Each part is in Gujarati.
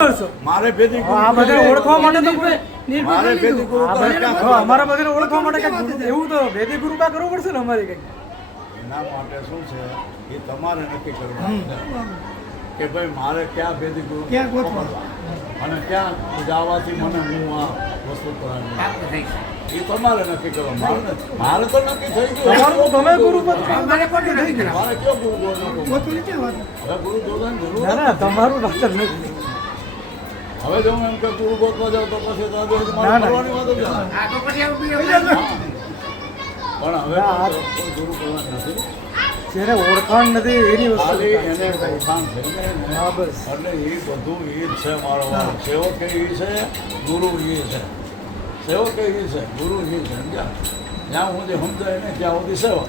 મારે ભેદી આ બધાને ઓળખવા માટે તો કોઈ મારે ભેદી ગુરુ અમારા બધાને ઓળખવા માટે કંઈક એવું તો ભેદી ગુરુ કા કરવું પડશે ને અમારે કંઈક એના માટે શું છે એ તમારે નક્કી કરવાનું છે કે ભાઈ મારે ક્યાં ભેદી ગુરુ ક્યાં ગોતવા અને ક્યાં જવાથી મને હું આ વસ્તુ કરવાની એ તમારે નક્કી કરો મારે તો નક્કી થઈ ગયું તમારું તો તમે ગુરુ પદ મારે પણ થઈ ગયું મારે કયો ગુરુ બોલવાનો ગોતવાની ક્યાં વાત હવે ગુરુ બોલવાની જરૂર ના ના તમારું નક્કર નથી હવે જો હું એમ કે ગુરુ ગોતવા જાઉં તો પછી તો ના, મારે ના. કરવાની વાત જ આવે. આ તો પછી આવું બી પણ હવે કોઈ ગુરુ કરવાનું નથી જેને ઓળખાણ નથી એની વસ્તુ ખાલી એને ઓળખાણ થઈ જાય ને હા બસ એટલે એ બધું એ જ છે મારો વારો સેવક એ છે ગુરુ એ છે સેવક એ છે ગુરુ એ છે સમજ્યા જ્યાં સુધી સમજાય ને ત્યાં સુધી સેવક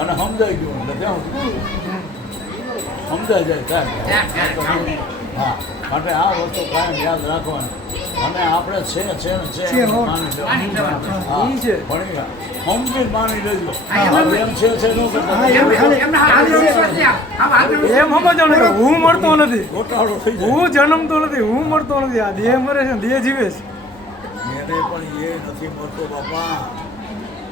અને સમજાઈ ગયું એટલે ત્યાં સુધી ગુરુ સમજાઈ જાય ત્યાં હા માટે આ વસ્તુ કાયમ યાદ રાખવાની અને આપણે છે ને છે એમ માની લેવાનું. હા, ઈ છે. ભણી ગયા સમજી માની લેજો એમ છે ન કરતા એમ સમજો ને કે હું મળતો નથી ગોટાળો થઈ જાય હું જન્મતો નથી હું મળતો નથી આ દેહ મરે છે દેહ જીવે છે એને પણ એ નથી મળતો બાપા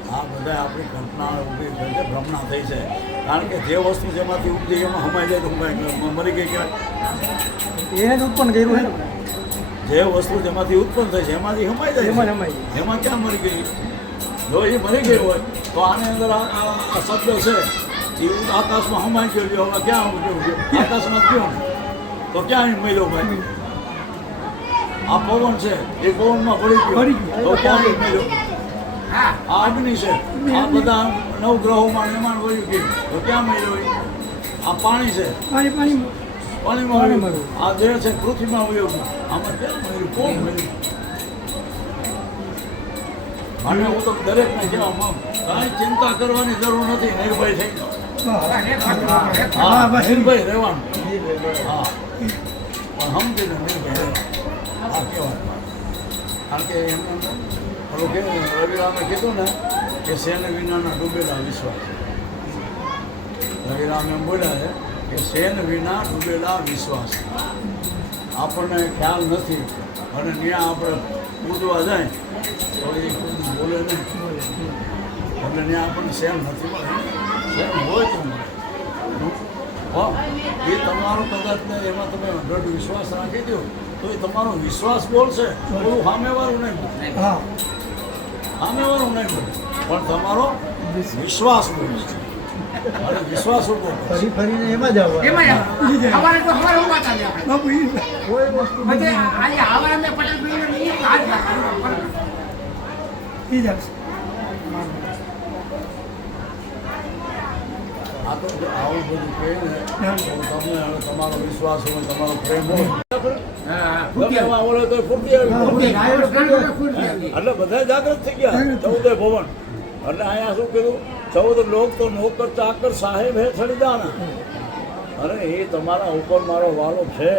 આ બધા આપણી કલ્પના ઊભી થઈ છે ભ્રમણા થઈ છે કારણ કે જે વસ્તુ જેમાંથી ઉપજી એમાં હમાઈ જાય તો મરી ગઈ કહેવાય એને જ ઉત્પન્ન કર્યું છે જે વસ્તુ જેમાંથી ઉત્પન્ન થઈ છે એમાંથી હમાઈ જાય એમાં છે. જ હમાઈ જાય. એમાં ક્યાં મરી ગઈ જો એ મરી ગઈ હોય તો આની અંદર આ શબ્દ છે એ આકાશમાં હમાઈ ગયો છે. હવે ક્યાં ગયો આકાશમાં ગયો તો ક્યાં એ મળ્યો ભાઈ આ પવન છે એ પવનમાં ભળી ગયો તો ક્યાં એ મળ્યો આ અગ્નિ છે આ બધા નવગ્રહોમાં એમાં વળ્યું ગયું તો ક્યાં મળ્યો એ? આ પાણી છે પાણી પાણીમાં મળ્યું આ જે છે પૃથ્વીમાં વળ્યું ગયું આમાં ક્યાં મળ્યું કોણ મળ્યું અને હું તો દરેકને કહેવા માંગુ કાંઈ ચિંતા કરવાની જરૂર નથી નિર્ભય થઈ જાઓ હા બસ નિર્ભય રહેવાનું હા પણ સમજીને નિર્ભય રહેવાનું આ કહેવાનું કારણ કે એમને ઓલું કે રવિરામે કીધું ને કે સેન વિનાના ડૂબેલા વિશ્વાસ રવિરામ એમ બોલ્યા છે કે સેન વિના ડૂબેલા વિશ્વાસ આપણને ખ્યાલ નથી અને ત્યાં આપણે પૂજવા જાય તો એ કોઈ બોલે નહીં એટલે ત્યાં આપણને સેમ નથી મળે સેમ હોય તો મળે એ તમારો કદાચ ને એમાં તમે દૃઢ વિશ્વાસ રાખી દો તો એ તમારો વિશ્વાસ બોલશે થોડું સામેવાળું નહીં બોલે હા સામેવાળું નહીં બોલે પણ તમારો વિશ્વાસ બોલશે અને વિશ્વાસ ઉભો કરશે. ફરી ફરીને એમાં જ આવવાનું. અમારે તો અમારે હું વાત આવી આપણે બાપુ ઈ કોઈ વસ્તુ બધે આજે આવા અમે પટેલ ભાઈને ઈ હાથ રાખવાનો ઈ જ આવશે આ તો જો આવું બધું કહે ને તો તમને હવે તમારો વિશ્વાસ હોય તમારો પ્રેમ હોય ગમે એવા ઓલો તો ફૂટી આવી. એટલે બધા જાગૃત થઈ ગયા 14 ભવન એટલે અહીંયા શું કીધું 14 લોક તો નોકર ચાકર સાહેબ હે છડીદાના અરે એ તમારા ઉપર મારો વાલો છે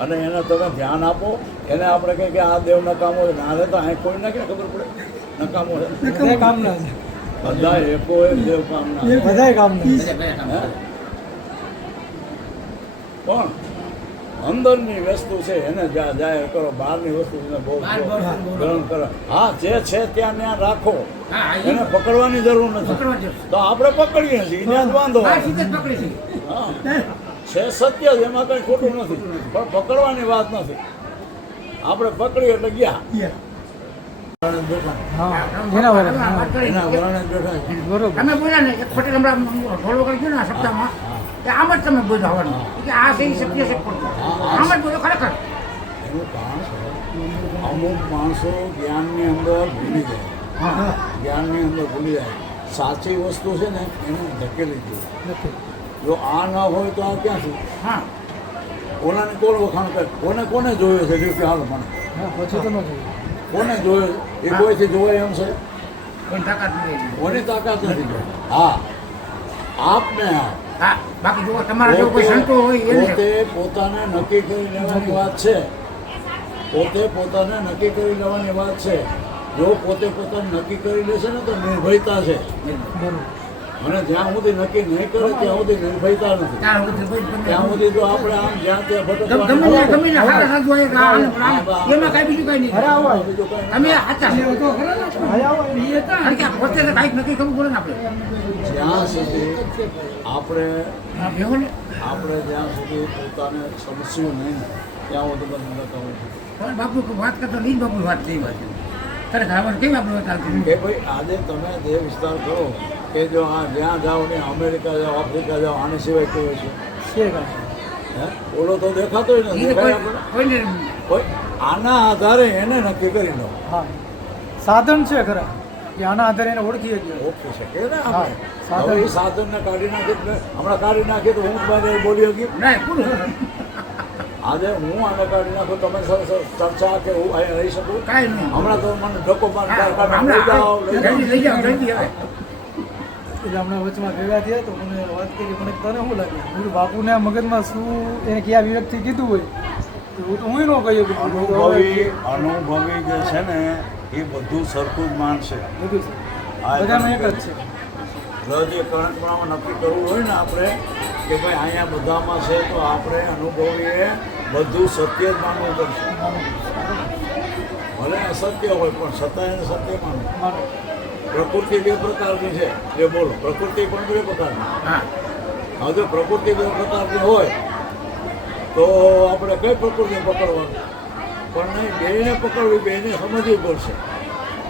અને એને તમે ધ્યાન આપો એને આપણે કહીએ કે આ દેવ નકામો છે ના રે તો અહીં કોઈ ના ક્યાં ખબર પડે નકામો છે બધા કામના છે બધા એકો એક દેવ કામના બધાય કામના છે. હે? પણ અંદરની વસ્તુ છે એને જાહેર કરો બહારની વસ્તુ બહુ ગ્રહણ કરો હા જે છે ત્યાં ત્યાં રાખો એને પકડવાની જરૂર નથી તો આપણે પકડીએ છીએ ત્યાં જ વાંધો આવે. હા છે સત્ય જ એમાં કંઈ ખોટું નથી પણ પકડવાની વાત નથી આપણે પકડીએ એટલે ગયા હા એના વગર હા. એના વરણે બેઠા છે. બરોબર અમે બોલ્યા ને એક પટેલ હમણાં ઢોલ વગર ગયો ને આ સપ્તાહમાં કે આમ જ તમે બોલો આવવાનું કે આ સહી સત્ય છે ખોટું આમ જ બોલો ખરેખર એનું કારણ છે અમુક માણસો જ્ઞાનની અંદર ભૂલી જાય જ્ઞાનની અંદર ભૂલી જાય સાચી વસ્તુ છે ને એને ધકેલી દે જો આ ન હોય તો આ ક્યાંથી હા કોનાને કોણ વખાણ કરે કોને જોયો છે જો હાલ મને હા પછી તો ન જોઈએ કોને જોયો એ કોઈથી જોવાય એમ છે કોઈ તાકાત નથી કોની તાકાત નથી હા આપને હા બાકી જો તમારા જેવો કોઈ સંતો હોય એને પોતે પોતાને નક્કી કરી લેવાની વાત છે પોતે પોતાને નક્કી કરી લેવાની વાત છે જો પોતે પોતાને નક્કી કરી લેશે ને તો નિર્ભયતા છે બરોબર અને જ્યાં સુધી નક્કી નહીં કરે ત્યાં સુધી નિર્ભયતા નથી. ત્યાં સુધી ભાઈ તમે ત્યાં સુધી તો આપણે આમ જ્યાં ત્યાં ગમે ભટકવાનું. ગમે ને હારા સાધુ હોય કે આને પણ આને. એમાં કાંઈ બીજું કાંઈ નહીં. બીજું કાંઈ અમે સાચા છે. કારણ કે આ પોતે તો કાંઈક નક્કી કરવું પડે ને આપણે. જ્યાં સુધી આપણે હા, ભેગો ને. જ્યાં સુધી પોતાને સમસ્યું નહીં ત્યાં સુધી બંધ કરવું. પણ બાપુ વાત કરતો નહીં બાપુ વાત થઈ વાત ખરે ખાવાનું કેવી આપણે વાત આવતી કે ભાઈ આજે તમે જે વિસ્તાર કરો કે જો આ જ્યાં જાઓ ને અમેરિકા જાઓ આફ્રિકા જાઓ આને સિવાય કેવું છે હે ઓલો તો દેખાતો નથી. દેખાય આપણે? કોઈને કોઈ આના આધારે એને નક્કી કરી લો. હા સાધન છે ખરા કે આના આધારે એને ઓળખી શકીએ. ઓકે છે કે ને હા, આપણે સાધન. હવે એ સાધનને કાઢી નાખી એટલે હમણાં કાઢી નાખીએ તો હું જ બોલી શકી. ના કોણ આજે હું આને કાઢી નાખું તમે ચર્ચા કે હું અહીંયા રહી શકું કાંઈ નહીં. હમણાં તો મને ધક્કો માર લઈ જાઓ લઈ જાઓ જલ્દી હવે. એટલે હમણાં વચમાં ભેગા થયા તો મને વાત કરી મને તને શું લાગે હું બાપુને આ મગજમાં શું એને કયા વિવેકથી કીધું હોય તો હું તો હું ન કહ્યું કે અનુભવી જે છે ને એ બધું સરખું જ માનશે. બધું છે બધાનું એક જ છે. રજકરણમાં નક્કી કરવું હોય ને આપણે કે ભાઈ અહીંયા બધામાં છે તો આપણે અનુભવીએ બધું સત્ય જ માનવું પડશે. ભલે અસત્ય હોય પણ છતાં એને સત્ય માનવું. માનો પ્રકૃતિ બે પ્રકારની છે જે બોલો પ્રકૃતિ પણ બે પ્રકારની. હા હવે જો પ્રકૃતિ બે પ્રકારની હોય તો આપણે કઈ પ્રકૃતિ પકડવાનું પણ નહીં. બેને પકડવી બેને સમજવી પડશે.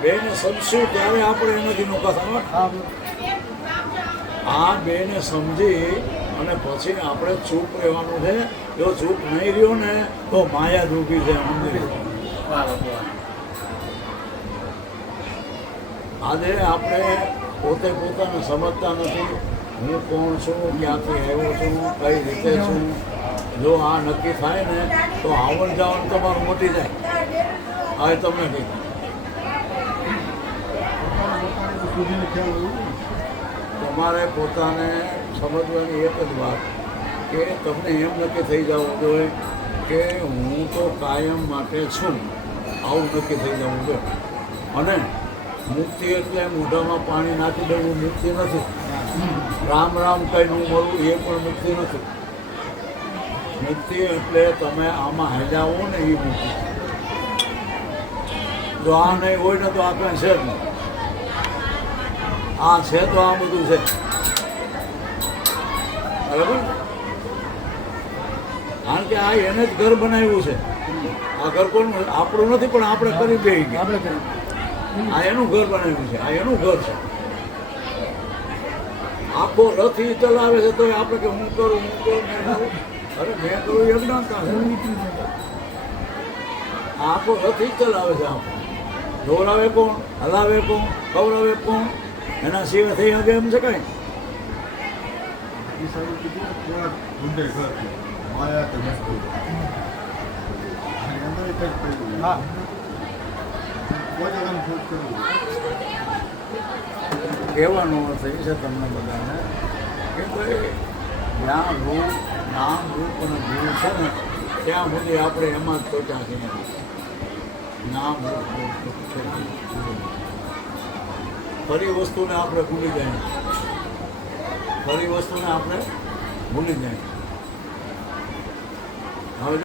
બેને સમજશું ત્યારે આપણે એનાથી નોકા થવા. હા આ બેને સમજી અને પછી આપણે ચૂપ રહેવાનું છે. જો ચૂપ નહીં રહ્યો ને તો માયા જ ઊભી છે મંદિર. વાહ વાહ. આજે આપણે પોતે પોતાને સમજતા નથી. હું કોણ છું, ક્યાંથી આવ્યો છું, કઈ રીતે છું. જો આ નક્કી થાય ને તો આવન જાવન તમારું મોટી જાય. હવે તમને કંઈક તમારે પોતાને સમજવાની એક જ વાત કે તમને એમ નક્કી થઈ જવું જોઈએ કે હું તો કાયમ માટે છું. આવું નક્કી થઈ જવું જોઈએ. અને મુક્તિ એટલે મોઢામાં પાણી નાખી દેવું મુક્તિ નથી. રામ રામ કહીને હું મળવું એ પણ મુક્તિ નથી. મુક્તિ એટલે તમે આમાં હેજાવો ને એ મુક્તિ. જો આ નહીં હોય ને તો આ કાંઈ છે જ નહીં. આ છે તો આ બધું છે. બરાબર. કારણ કે આ એને જ ઘર બનાવ્યું છે. આ ઘર કોનું આપણું નથી પણ આપણે કરી દઈએ કે આપણે કરીએ આ એનું ઘર બનાવ્યું છે. આ એનું ઘર છે. આખો રથ ઈ ચલાવે છે તો આપણે કે હું કરું મેં કરું. અરે મેં કરું યજ્ઞાંતા છે. આખો રથ ઈ ચલાવે છે. આપણે દોરાવે કોણ, હલાવે કોણ, ખવડાવે કોણ, એના સિવાય થઈ શકે એમ છે કઈ. હા કહેવાનો અર્થ એ છે તમને બધાને કે ભાઈ જ્યાં રૂપ નામ રૂપ અને ગુરુ છે ને ત્યાં સુધી આપણે એમાં જ ચોટ્યા છીએ. નામ રૂપ છે. ફરી વસ્તુને આપણે ભૂલી જાય. ફરી વસ્તુને આપણે ભૂલી જાય. હવે